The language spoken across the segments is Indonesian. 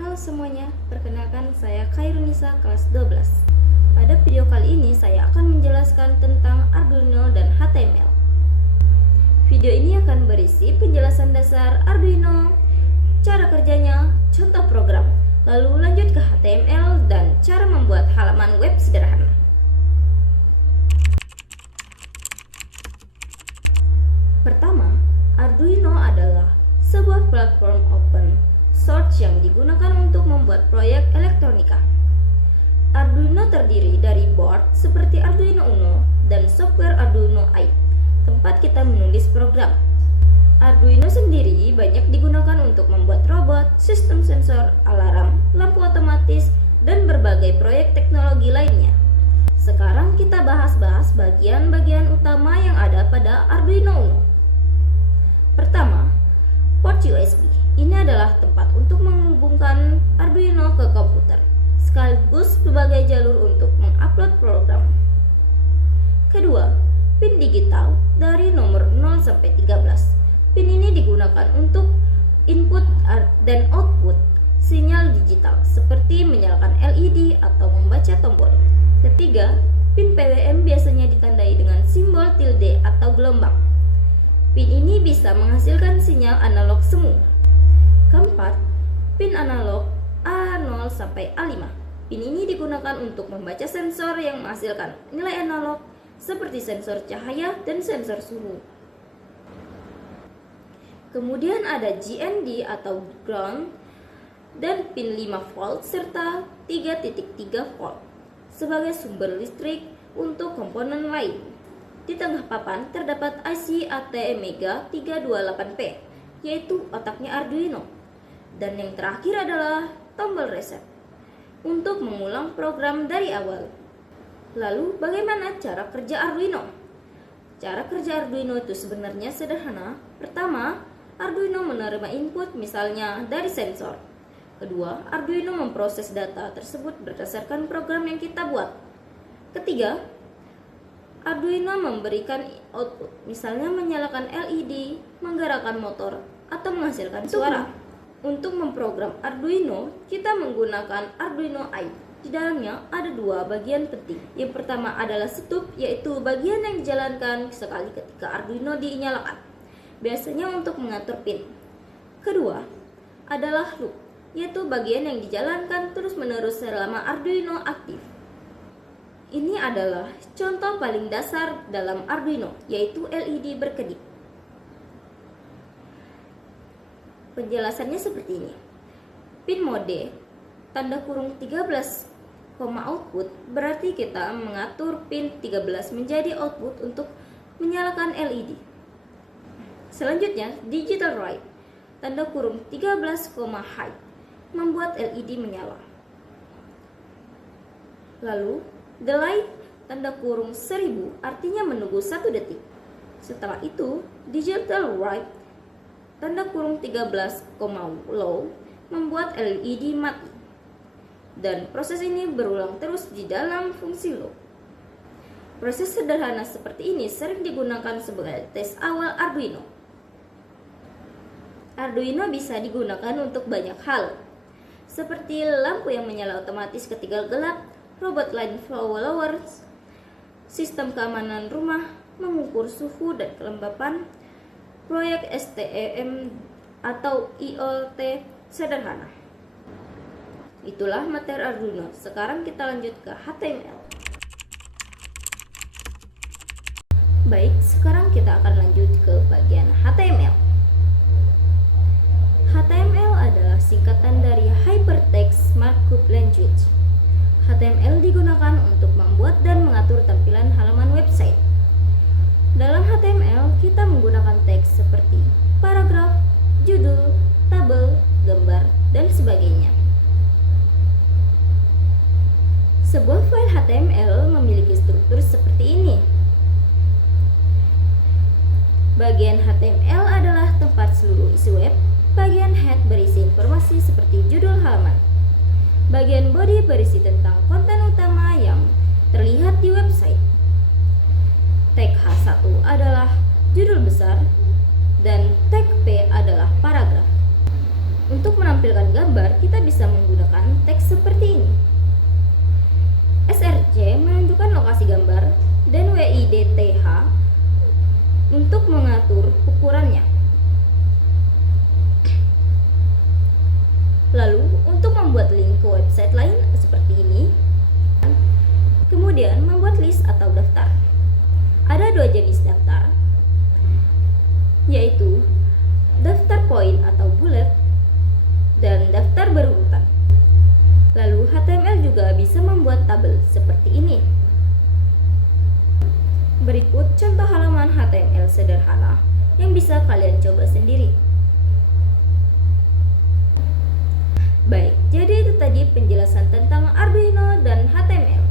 Halo semuanya, perkenalkan saya Khairunisa kelas 12. Pada video kali ini saya akan menjelaskan tentang Arduino dan HTML. Video ini akan berisi penjelasan dasar Arduino, cara kerjanya, contoh program, lalu lanjut ke HTML dan cara membuat halaman web sederhana. Pertama, Arduino adalah sebuah platform open source yang digunakan untuk membuat proyek elektronika. Arduino terdiri dari board seperti Arduino Uno dan software Arduino I, tempat kita menulis program. Arduino sendiri banyak digunakan untuk membuat robot, sistem sensor, alarm, lampu otomatis, dan berbagai proyek teknologi lainnya. Sekarang kita bahas bagian-bagian utama yang ada pada Arduino Uno. Pertama, port USB. Ini adalah tempat untuk menghubungkan Arduino ke komputer, sekaligus sebagai jalur untuk mengupload program. Kedua, pin digital dari nomor 0 sampai 13. Pin ini digunakan untuk input dan output sinyal digital, seperti menyalakan LED atau membaca tombol. Ketiga, pin PWM biasanya ditandai dengan simbol tilde atau gelombang. Pin ini bisa menghasilkan sinyal analog semu. Keempat, pin analog A0 sampai A5. Pin ini digunakan untuk membaca sensor yang menghasilkan nilai analog seperti sensor cahaya dan sensor suhu. Kemudian ada GND atau ground dan pin 5 volt serta 3.3 volt sebagai sumber listrik untuk komponen lain. Di tengah papan terdapat IC ATmega 328P, yaitu otaknya Arduino. Dan yang terakhir adalah tombol reset untuk mengulang program dari awal. Lalu bagaimana cara kerja Arduino? Cara kerja Arduino itu sebenarnya sederhana. Pertama, Arduino menerima input misalnya dari sensor. Kedua, Arduino memproses data tersebut berdasarkan program yang kita buat. Ketiga, Arduino memberikan output, misalnya menyalakan LED, menggerakkan motor, atau menghasilkan suara. Untuk memprogram Arduino, kita menggunakan Arduino I. Di dalamnya ada dua bagian penting. Yang pertama adalah setup, yaitu bagian yang dijalankan sekali ketika Arduino dinyalakan, biasanya untuk mengatur pin. Kedua adalah loop, yaitu bagian yang dijalankan terus-menerus selama Arduino aktif. Ini adalah contoh paling dasar dalam Arduino, yaitu LED berkedip. Penjelasannya seperti ini. Pin mode tanda kurung 13, output berarti kita mengatur pin 13 menjadi output untuk menyalakan LED. Selanjutnya, digital write tanda kurung 13, high membuat LED menyala. Lalu delay tanda kurung 1000 artinya menunggu 1 detik. Setelah itu, digital write tanda kurung 13, low membuat LED mati. Dan proses ini berulang terus di dalam fungsi loop. Proses sederhana seperti ini sering digunakan sebagai tes awal Arduino. Arduino bisa digunakan untuk banyak hal, seperti lampu yang menyala otomatis ketika gelap, robot line followers, sistem keamanan rumah, mengukur suhu dan kelembapan, proyek STEM atau IoT sederhana. Itulah materi Arduino. Sekarang kita lanjut ke HTML. Baik, sekarang kita akan lanjut ke bagian HTML. HTML adalah singkatan dari Hypertext Markup Language. HTML digunakan untuk membuat dan mengatur tampilan halaman website. Dalam HTML, kita menggunakan teks seperti paragraf, judul, tabel, gambar, dan sebagainya. Sebuah file HTML memiliki struktur seperti ini. Bagian HTML adalah tempat seluruh isi web. Bagian head berisi informasi seperti judul halaman. Bagian body berisi tentang konten utama yang terlihat di website. Tag H1 adalah judul besar dan tag P adalah paragraf. Untuk menampilkan gambar, kita bisa menggunakan teks seperti ini. SRC menunjukkan lokasi gambar dan WIDTH untuk mengatur ukurannya. Lalu, untuk membuat link ke website lain seperti ini, kemudian membuat list atau daftar. Ada dua jenis daftar, yaitu daftar poin atau bullet dan daftar berurutan. Lalu HTML juga bisa membuat tabel seperti ini. Berikut contoh halaman HTML sederhana yang bisa kalian coba sendiri. Baik, jadi itu tadi penjelasan tentang Arduino dan HTML.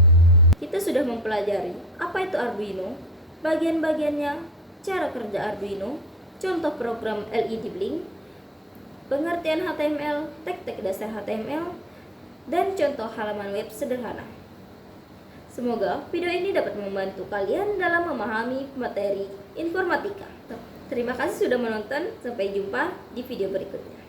Kita sudah mempelajari apa itu Arduino, bagian-bagiannya, cara kerja Arduino, contoh program LED Blink, pengertian HTML, teks-teks dasar HTML, dan contoh halaman web sederhana. Semoga video ini dapat membantu kalian dalam memahami materi informatika. Terima kasih sudah menonton, sampai jumpa di video berikutnya.